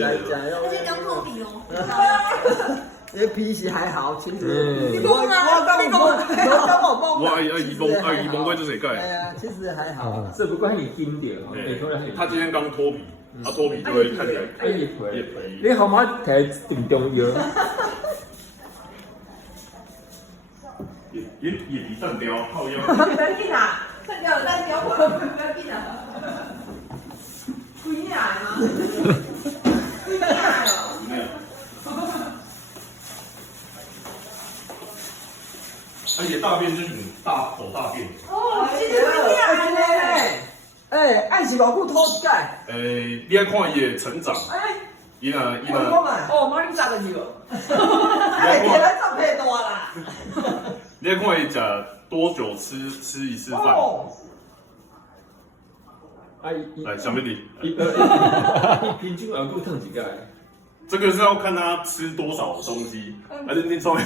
来讲，而且刚脱皮哦。这皮是还好，其实我阿姨蒙龟就是哎盖。呀，其实还好。这不关你经典哦，他今天刚脱皮，他脱皮就会看起来叶皮。你好吗？睇定重要。也比蛋雕靠腰。不要紧啊，蛋雕有蛋雕，不要紧啊。几年吗？几年哦？没有。而且大便就是很大口大便。哦，这个几年嘞？哎，爱是老骨头一盖。你要看伊的成长。哎，伊若哦，马上炸个去了。哎，别来照片多啦。你要看伊食多久吃一次饭。来，小妹弟，平均耳骨烫几盖？这个是要看他吃多少东西，还是你从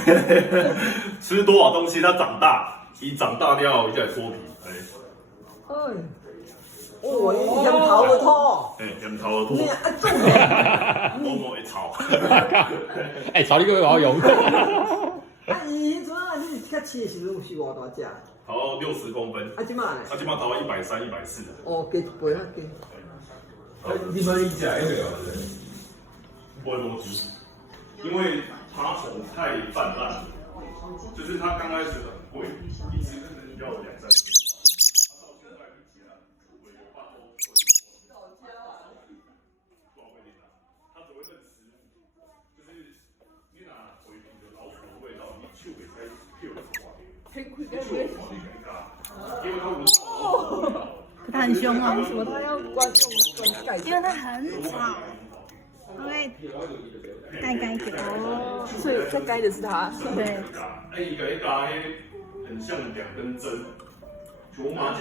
吃多少东西，他长大，长大了再脱皮。哎，哦，你嫌头了拖。嫌头了脱。你啊，重我会炒。哎，炒你个好用。啊，伊阵啊，你较切的时阵是偌大只？头60公分。啊，即马呢？今嘛头130、140。哦，加一倍啊，加。你们一家有没有？不会逻辑，因为爬虫太泛滥了，就是它刚开始很贵，一只可能要2、3千，它到现在一只啊，我有办法它只会认食物，就是你拿回皮的老鼠的味道，你嗅给它嗅得出来，因为它闻到。它很凶哦，为什么它要关盖？因为它很吵。OK，盖掉。哦，所以在该的是他。对。一个很像2根针，球麻